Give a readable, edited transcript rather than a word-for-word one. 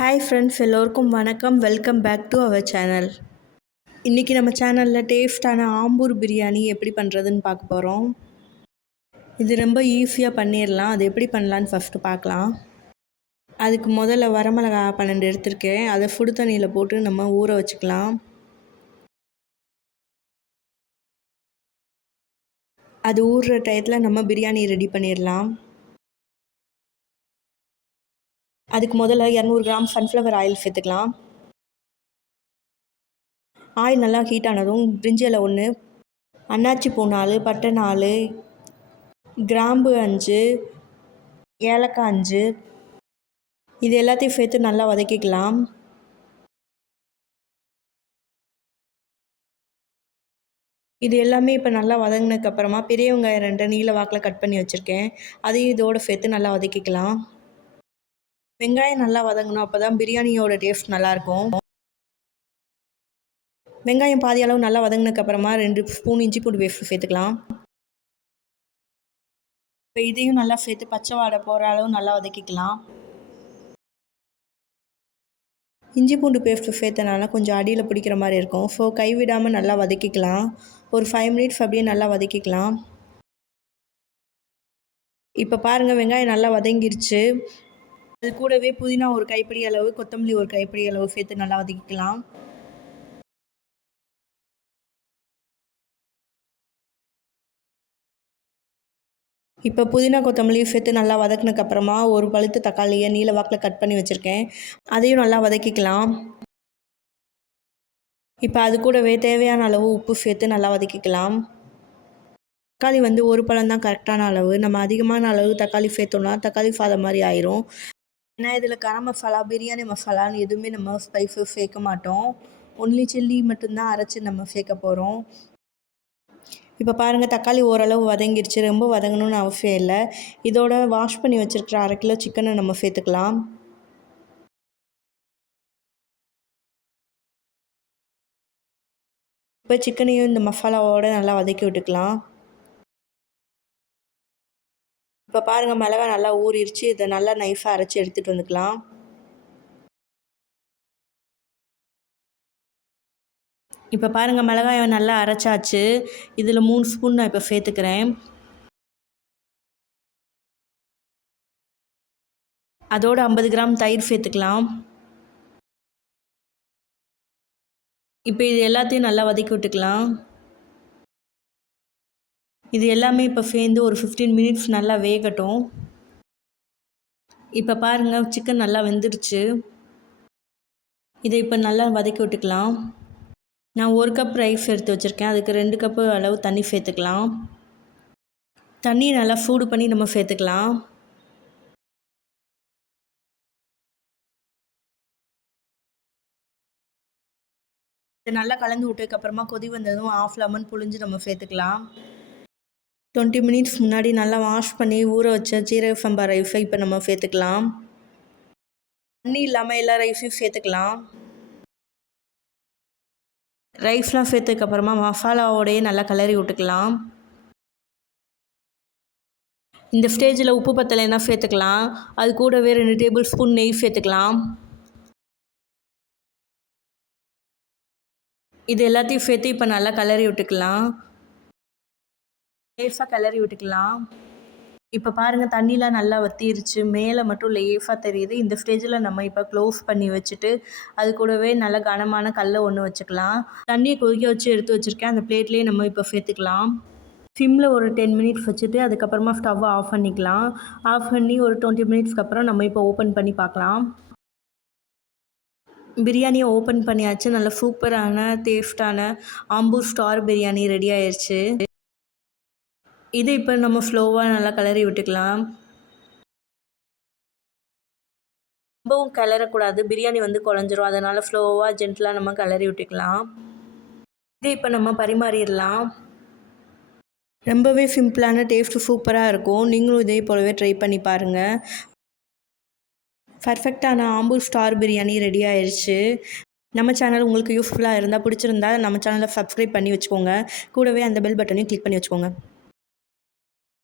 Hi friends, எல்லோருக்கும் வணக்கம். Welcome back to our channel. இன்றைக்கி நம்ம சேனலில் டேஸ்டான ஆம்பூர் பிரியாணி எப்படி பண்ணுறதுன்னு பார்க்க போகிறோம். இது ரொம்ப ஈஸியாக பண்ணிடலாம். அது எப்படி பண்ணலான்னு ஃபஸ்ட்டு பார்க்கலாம். அதுக்கு முதல்ல வரமிளகா 12 எடுத்திருக்கேன். அதை சுடு தண்ணியில் போட்டு நம்ம ஊற வச்சுக்கலாம். அது ஊறுற டயத்தில் நம்ம பிரியாணி ரெடி பண்ணிடலாம். அதுக்கு முதல்ல 200 கிராம் சன்ஃப்ளவர் ஆயில் சேர்த்துக்கலாம். ஆயில் நல்லா ஹீட் ஆனதும் பிரிஞ்சி இலை 1, அன்னாச்சி பூ 4, பட்டை 4, கிராம்பு 5, ஏலக்காய் 5, இது எல்லாத்தையும் சேர்த்து நல்லா வதக்கிக்கலாம். இது எல்லாமே இப்போ நல்லா வதங்கினதுக்கப்புறமா பெரிய வெங்காயம் 2 நீல வாக்கில் கட் பண்ணி வச்சுருக்கேன். அதையும் இதோடு சேர்த்து நல்லா வதக்கிக்கலாம். வெங்காயம் நல்லா வதங்கணும், அப்போ தான் பிரியாணியோட டேஸ்ட் நல்லாயிருக்கும். வெங்காயம் பாதி அளவு நல்லா வதங்கினதுக்கப்புறமா 2 ஸ்பூன் இஞ்சி பூண்டு பேஸ்ட் சேர்த்துக்கலாம். இப்போ இதையும் நல்லா சேர்த்து பச்சை வாடை போகிற அளவு நல்லா வதக்கிக்கலாம். இஞ்சி பூண்டு பேஸ்ட்டு சேர்த்தனால கொஞ்சம் அடியில் பிடிக்கிற மாதிரி இருக்கும். ஸோ கைவிடாமல் நல்லா வதக்கிக்கலாம். ஒரு 5 மினிட்ஸ் அப்படியே நல்லா வதக்கிக்கலாம். இப்போ பாருங்கள், வெங்காயம் நல்லா வதங்கிருச்சு. அது கூடவே புதினா ஒரு கைப்பிடி அளவு, கொத்தமல்லி ஒரு கைப்பிடி அளவு சேர்த்து நல்லா வதக்கிக்கலாம். இப்போ புதினா கொத்தமல்லியும் சேர்த்து நல்லா வதக்கினதுக்கப்புறமா ஒரு பழுத்த தக்காளியை நீல வாக்கில் கட் பண்ணி வச்சுருக்கேன். அதையும் நல்லா வதக்கிக்கலாம். இப்போ அது கூடவே தேவையான அளவு உப்பு சேர்த்து நல்லா வதக்கிக்கலாம். தக்காளி ஒரு பழம் தான் கரெக்டான அளவு. நம்ம அதிகமான அளவு தக்காளி சேர்த்தோம்னா தக்காளி சாதம் மாதிரி ஆயிரும். ஏன்னா இதில் கரம் மசாலா, பிரியாணி மசாலான்னு எதுவுமே நம்ம ஸ்பைஸஸ் சேர்க்க மாட்டோம். ஒன்லி சில்லி மட்டும்தான் அரைச்சி நம்ம சேர்க்க போகிறோம். இப்போ பாருங்கள், தக்காளி ஓரளவு வதங்கிருச்சு. ரொம்ப வதங்கணும்னு அவசியம் இல்லை. இதோட வாஷ் பண்ணி வச்சுருக்கிற 1/2 கிலோ சிக்கனை நம்ம சேர்த்துக்கலாம். இப்போ சிக்கனையும் இந்த மசாலாவோடு நல்லா வதக்கி விட்டுக்கலாம். இப்போ பாருங்கள், மிளகாய் நல்லா ஊறிடுச்சு. இதை நல்லா நைஸாக அரைச்சி எடுத்துகிட்டு வந்துக்கலாம். இப்போ பாருங்கள், மிளகாயை நல்லா அரைச்சாச்சு. இதில் 3 ஸ்பூன் நான் இப்போ சேர்த்துக்கிறேன். அதோடு 50 கிராம் தயிர் சேர்த்துக்கலாம். இப்போ இது எல்லாத்தையும் நல்லா வதக்கி விட்டுக்கலாம். இது எல்லாமே இப்போ சேர்ந்து ஒரு 15 மினிட்ஸ் நல்லா வேகட்டும். இப்போ பாருங்கள், சிக்கன் நல்லா வெந்துடுச்சு. இதை இப்போ நல்லா வதக்கி விட்டுக்கலாம். நான் 1 கப் ரைஸ் எடுத்து வச்சுருக்கேன். அதுக்கு 2 கப்பு அளவு தண்ணி சேர்த்துக்கலாம். தண்ணியை நல்லா சூடு பண்ணி நம்ம சேர்த்துக்கலாம். இதை நல்லா கலந்து விட்டதுக்கப்புறமா கொதி வந்ததும் 1/2 லெமன் புழிஞ்சு நம்ம சேர்த்துக்கலாம். 20 மினிட்ஸ் முன்னாடி நல்லா வாஷ் பண்ணி ஊற வச்ச சீரக சம்பா ரைஸை இப்போ நம்ம சேர்த்துக்கலாம். தண்ணி இல்லாமல் எல்லா ரைஸையும் சேர்த்துக்கலாம். ரைஸ்லாம் சேர்த்ததுக்கப்புறமா மசாலாவோடையே நல்லா கிளறி விட்டுக்கலாம். இந்த ஸ்டேஜில் உப்பு பத்தலைன்னா சேர்த்துக்கலாம். அது கூடவே 2 டேபிள் ஸ்பூன் நெய் சேர்த்துக்கலாம். இது எல்லாத்தையும் சேர்த்து இப்போ நல்லா கிளறி விட்டுக்கலாம். லேசாக கிளறி விட்டுக்கலாம். இப்போ பாருங்கள், தண்ணிலாம் நல்லா வற்றிருச்சு. மேலே மட்டும் லேசாக தெரியுது. இந்த ஸ்டேஜில் நம்ம இப்போ க்ளோஸ் பண்ணி வச்சுட்டு அது கூடவே நல்ல கனமான கல்லை 1 வச்சுக்கலாம். தண்ணியை கொதிக்க வச்சு எடுத்து வச்சுருக்கேன். அந்த பிளேட்லேயே நம்ம இப்போ சேர்த்துக்கலாம். சிம்மில் ஒரு 10 மினிட்ஸ் வச்சுட்டு அதுக்கப்புறமா ஸ்டவ்வை ஆஃப் பண்ணிக்கலாம். ஆஃப் பண்ணி ஒரு 20 மினிட்ஸ்க்கு அப்புறம் நம்ம இப்போ ஓப்பன் பண்ணி பார்க்கலாம். பிரியாணியை ஓப்பன் பண்ணியாச்சு. நல்ல சூப்பரான டேஸ்டான ஆம்பூர் ஸ்டார் பிரியாணி ரெடி ஆயிடுச்சு. இது இப்போ நம்ம ஸ்லோவாக நல்லா கிளறி விட்டுக்கலாம். ரொம்பவும் கிளறக்கூடாது, பிரியாணி குழஞ்சிரும். அதனால் ஸ்லோவாக ஜென்டலாக நம்ம கிளறி விட்டுக்கலாம். இது இப்போ நம்ம பரிமாறிடலாம். ரொம்பவே சிம்பிளான டேஸ்ட்டு சூப்பராக இருக்கும். நீங்களும் இதே போலவே ட்ரை பண்ணி பாருங்கள். பர்ஃபெக்டான ஆம்பூர் ஸ்டார் பிரியாணி ரெடி ஆயிடுச்சு. நம்ம சேனல் உங்களுக்கு யூஸ்ஃபுல்லாக இருந்தால், பிடிச்சிருந்தா நம்ம சேனலை சப்ஸ்கிரைப் பண்ணி வச்சுக்கோங்க. கூடவே அந்த பெல் பட்டனையும் கிளிக் பண்ணி வச்சுக்கோங்க.